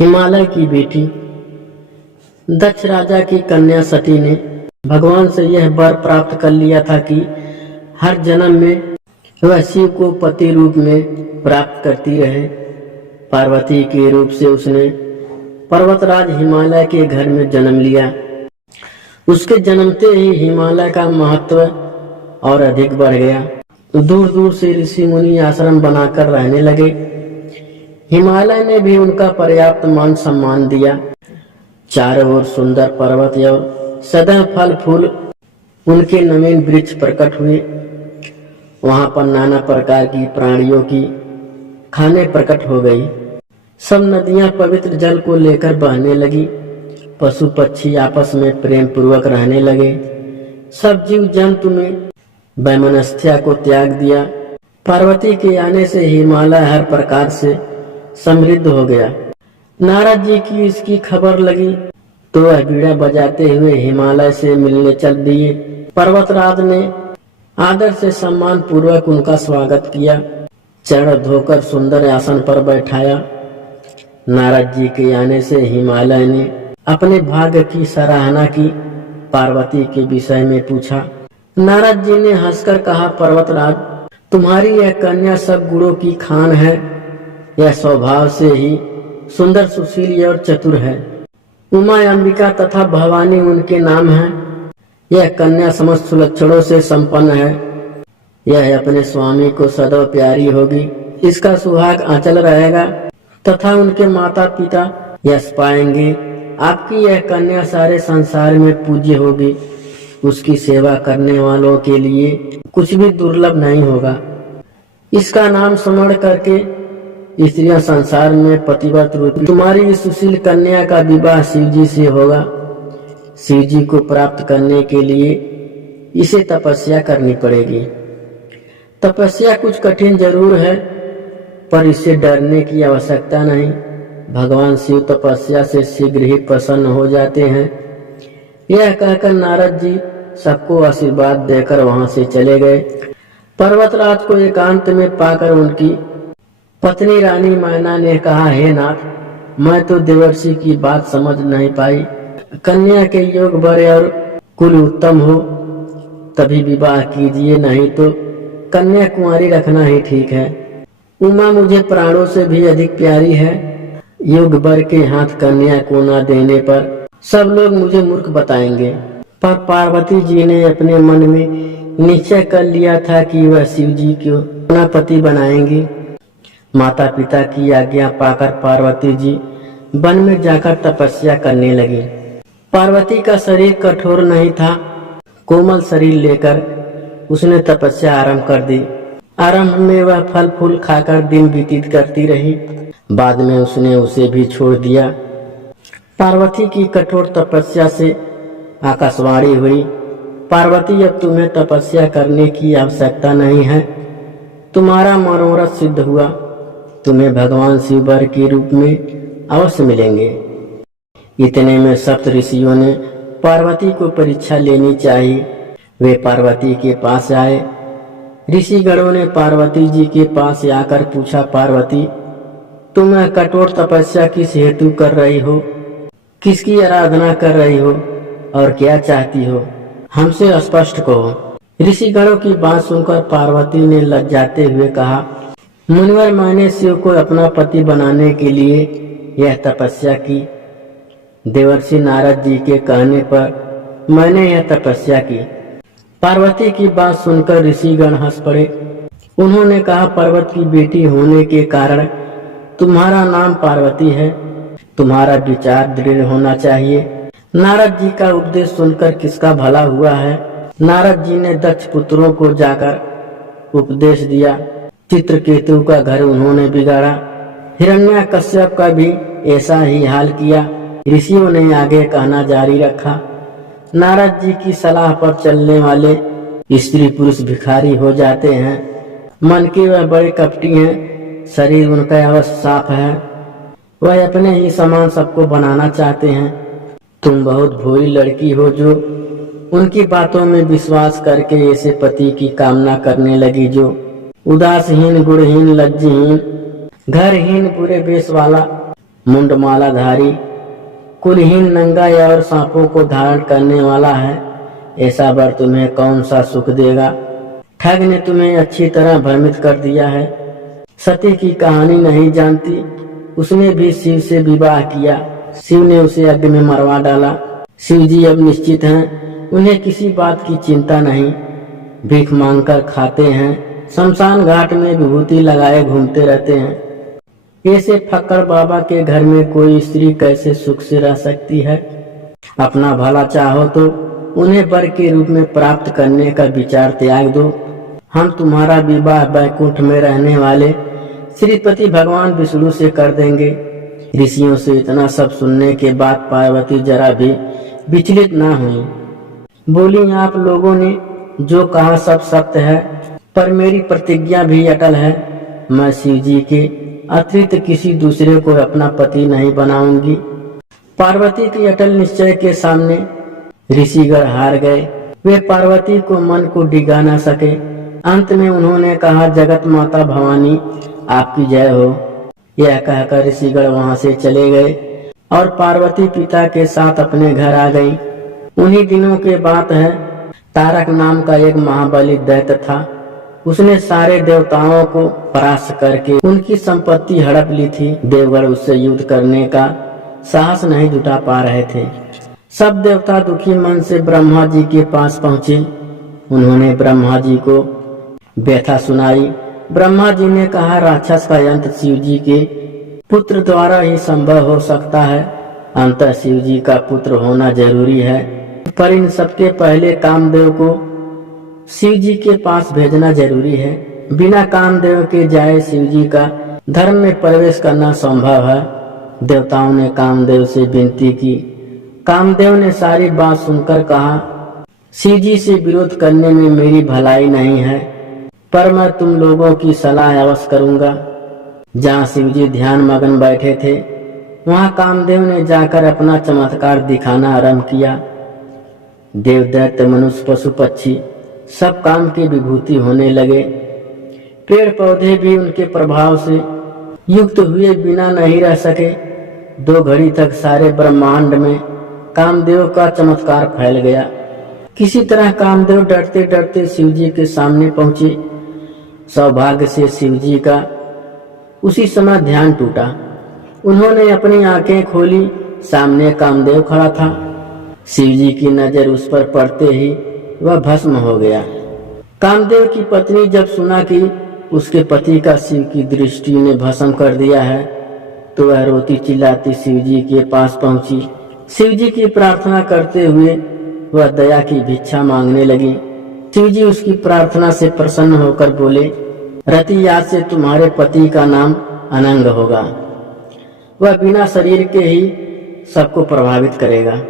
हिमालय की बेटी दक्ष राजा की कन्या सती ने भगवान से यह वर प्राप्त कर लिया था कि हर जन्म में वह शिव को पति रूप में प्राप्त करती रहे। पार्वती के रूप से उसने पर्वतराज हिमालय के घर में जन्म लिया। उसके जन्मते ही हिमालय का महत्व और अधिक बढ़ गया। दूर दूर से ऋषि मुनि आश्रम बनाकर रहने लगे। हिमालय ने भी उनका पर्याप्त मान सम्मान दिया। चारों ओर सुंदर पर्वत और सदैव फल फूल उनके नवीन वृक्ष प्रकट हुए। वहां पर नाना प्रकार की प्राणियों की खाने प्रकट हो गई। सब नदियां पवित्र जल को लेकर बहने लगी। पशु पक्षी आपस में प्रेम पूर्वक रहने लगे। सब जीव जंतु में वैमनस्या को त्याग दिया। पार्वती के आने से हिमालय हर प्रकार से समृद्ध हो गया। नारद जी की इसकी खबर लगी तो वह बीड़ा बजाते हुए हिमालय से मिलने चल दिए। पर्वतराज ने आदर से सम्मान पूर्वक उनका स्वागत किया। चरण धोकर सुंदर आसन पर बैठाया। नारद जी के आने से हिमालय ने अपने भाग्य की सराहना की। पार्वती के विषय में पूछा। नारद जी ने हंसकर कहा, पर्वतराज, तुम्हारी यह कन्या सब गुणों की खान है। यह स्वभाव से ही सुंदर, सुशील और चतुर है। उमा, अंबिका तथा भवानी उनके नाम हैं। यह कन्या समस्त सुलक्षणों से संपन्न है। यह अपने स्वामी को सदैव प्यारी होगी। इसका सुहाग अचल रहेगा तथा उनके माता पिता यश पाएंगे। आपकी यह कन्या सारे संसार में पूज्य होगी। उसकी सेवा करने वालों के लिए कुछ भी दुर्लभ नहीं होगा। इसका नाम स्मरण करके स्त्रियां संसार में पतिव्रत रूपी तुम्हारी इस सुशील कन्या का विवाह शिव जी से होगा। शिव जी को प्राप्त करने के लिए इसे तपस्या करनी पड़ेगी। तपस्या कुछ कठिन जरूर है, पर इससे डरने की आवश्यकता नहीं। भगवान शिव तपस्या से शीघ्र ही प्रसन्न हो जाते हैं। यह कहकर नारद जी सबको आशीर्वाद देकर वहां से चले गए। पर्वतराज को एकांत में पाकर उनकी पत्नी रानी मैना ने कहा, हे नाथ, मैं तो देवर्षि की बात समझ नहीं पाई। कन्या के योग वर और कुल उत्तम हो तभी विवाह कीजिए, नहीं तो कन्या कुंवारी रखना ही ठीक है। उमा मुझे प्राणों से भी अधिक प्यारी है। योग वर के हाथ कन्या को न देने पर सब लोग मुझे मूर्ख बताएंगे। पर पार्वती जी ने अपने मन में निश्चय कर लिया था कि वह शिव जी को अपना पति बनाएंगी। माता पिता की आज्ञा पाकर पार्वती जी वन में जाकर तपस्या करने लगी। पार्वती का शरीर कठोर नहीं था। कोमल शरीर लेकर उसने तपस्या आरंभ कर दी। आरंभ में वह फल फूल खाकर दिन व्यतीत करती रही। बाद में उसने उसे भी छोड़ दिया। पार्वती की कठोर तपस्या से आकाशवाणी हुई, पार्वती, अब तुम्हें तपस्या करने की आवश्यकता नहीं है। तुम्हारा मनोरथ सिद्ध हुआ। तुम्हें भगवान शिव वर के रूप में अवश्य मिलेंगे। इतने में सप्त ऋषियों ने पार्वती को परीक्षा लेनी चाहिए। वे पार्वती के पास आए। ऋषिगणों ने पार्वती जी के पास आकर पूछा, पार्वती, तुम कठोर तपस्या किस हेतु कर रही हो? किसकी आराधना कर रही हो और क्या चाहती हो? हमसे स्पष्ट कहो। ऋषिगणों की बात सुनकर पार्वती ने लज्जाते हुए कहा, मुनिवर, मैंने शिव को अपना पति बनाने के लिए यह तपस्या की। देवर्षि नारद जी के कहने पर मैंने यह तपस्या की। पार्वती की बात सुनकर ऋषिगण हंस पड़े। उन्होंने कहा, पर्वत की बेटी होने के कारण तुम्हारा नाम पार्वती है। तुम्हारा विचार दृढ़ होना चाहिए। नारद जी का उपदेश सुनकर किसका भला हुआ है। नारद जी ने दक्ष पुत्रों को जाकर उपदेश दिया। चित्रकेतु का घर उन्होंने बिगाड़ा। हिरण्याकश्यप का भी ऐसा ही हाल किया। ऋषियों ने आगे कहना जारी रखा, नारद जी की सलाह पर चलने वाले स्त्री पुरुष भिखारी हो जाते हैं। मन के वह बड़े कपटी हैं। शरीर उनका अवश्य साफ है। वह अपने ही समान सबको बनाना चाहते हैं। तुम बहुत भोली लड़की हो जो उनकी बातों में विश्वास करके ऐसे पति की कामना करने लगी जो उदासहीन, गुणहीन, लज्जहीन, घरहीन, बुरे वेश वाला, मुंडमालाधारी, कुलहीन, नंगा और सांपों को धारण करने वाला है। ऐसा वर तुम्हें कौन सा सुख देगा? ठग ने तुम्हें अच्छी तरह भ्रमित कर दिया है। सती की कहानी नहीं जानती, उसने भी शिव से विवाह किया। शिव ने उसे अग्नि में मरवा डाला। शिव जी अब निश्चित हैं, उन्हें किसी बात की चिंता नहीं। भीख मांगकर खाते हैं, शमशान घाट में विभूति लगाए घूमते रहते हैं। ऐसे फक्कड़ बाबा के घर में कोई स्त्री कैसे सुख से रह सकती है? अपना भला चाहो तो उन्हें वर के रूप में प्राप्त करने का विचार त्याग दो। हम तुम्हारा विवाह बैकुंठ में रहने वाले श्रीपति भगवान विष्णु से कर देंगे। ऋषियों से इतना सब सुनने के बाद पार्वती जरा भी विचलित न हुई। बोली, आप लोगों ने जो कहा सब सत्य है, पर मेरी प्रतिज्ञा भी अटल है। मैं शिव जी के अतिरिक्त किसी दूसरे को अपना पति नहीं बनाऊंगी। पार्वती की अटल निश्चय के सामने ऋषिगण हार गए। वे पार्वती को मन को डिगा न सके। अंत में उन्होंने कहा, जगत माता भवानी आपकी जय हो। यह कहकर ऋषिगण वहां से चले गए और पार्वती पिता के साथ अपने घर आ गई। उन्हीं दिनों के बात है, तारक नाम का एक महाबली दैत्य था। उसने सारे देवताओं को परास्त करके उनकी संपत्ति हड़प ली थी। देवगण उससे युद्ध करने का साहस नहीं जुटा पा रहे थे। सब देवता दुखी मन से ब्रह्मा जी के पास पहुंचे। उन्होंने ब्रह्मा जी को व्यथा सुनाई। ब्रह्मा जी ने कहा, राक्षस का अंत शिव जी के पुत्र द्वारा ही संभव हो सकता है। अंततः शिव जी का पुत्र होना जरूरी है, पर इन सबके पहले कामदेव को शिव जी के पास भेजना जरूरी है। बिना कामदेव के जाए शिव जी का धर्म में प्रवेश करना संभव है। देवताओं ने कामदेव से विनती की। कामदेव ने सारी बात सुनकर कहा, शिव जी से विरोध करने में मेरी भलाई नहीं है, पर मैं तुम लोगों की सलाह अवश्य करूंगा। जहाँ शिव जी ध्यान मगन बैठे थे, वहाँ कामदेव ने जाकर अपना चमत्कार दिखाना आरंभ किया। देव, दैत्य, मनुष्य, पशु, पक्षी सब काम की विभूति होने लगे। पेड़ पौधे भी उनके प्रभाव से युक्त हुए बिना नहीं रह सके। 2 घड़ी तक सारे ब्रह्मांड में कामदेव का चमत्कार फैल गया। किसी तरह कामदेव डरते डरते शिव जी के सामने पहुंचे। सौभाग्य से शिव जी का उसी समय ध्यान टूटा। उन्होंने अपनी आंखें खोली, सामने कामदेव खड़ा था। शिव जी की नजर उस पर पड़ते ही वह भस्म हो गया। कामदेव की पत्नी जब सुना कि उसके पति का शिव की दृष्टि ने भस्म कर दिया है, तो वह रोती चिल्लाती शिव जी के पास पहुंची। शिव जी की प्रार्थना करते हुए वह दया की भिक्षा मांगने लगी। शिव जी उसकी प्रार्थना से प्रसन्न होकर बोले, रति, आज से तुम्हारे पति का नाम अनंग होगा। वह बिना शरीर के ही सबको प्रभावित करेगा।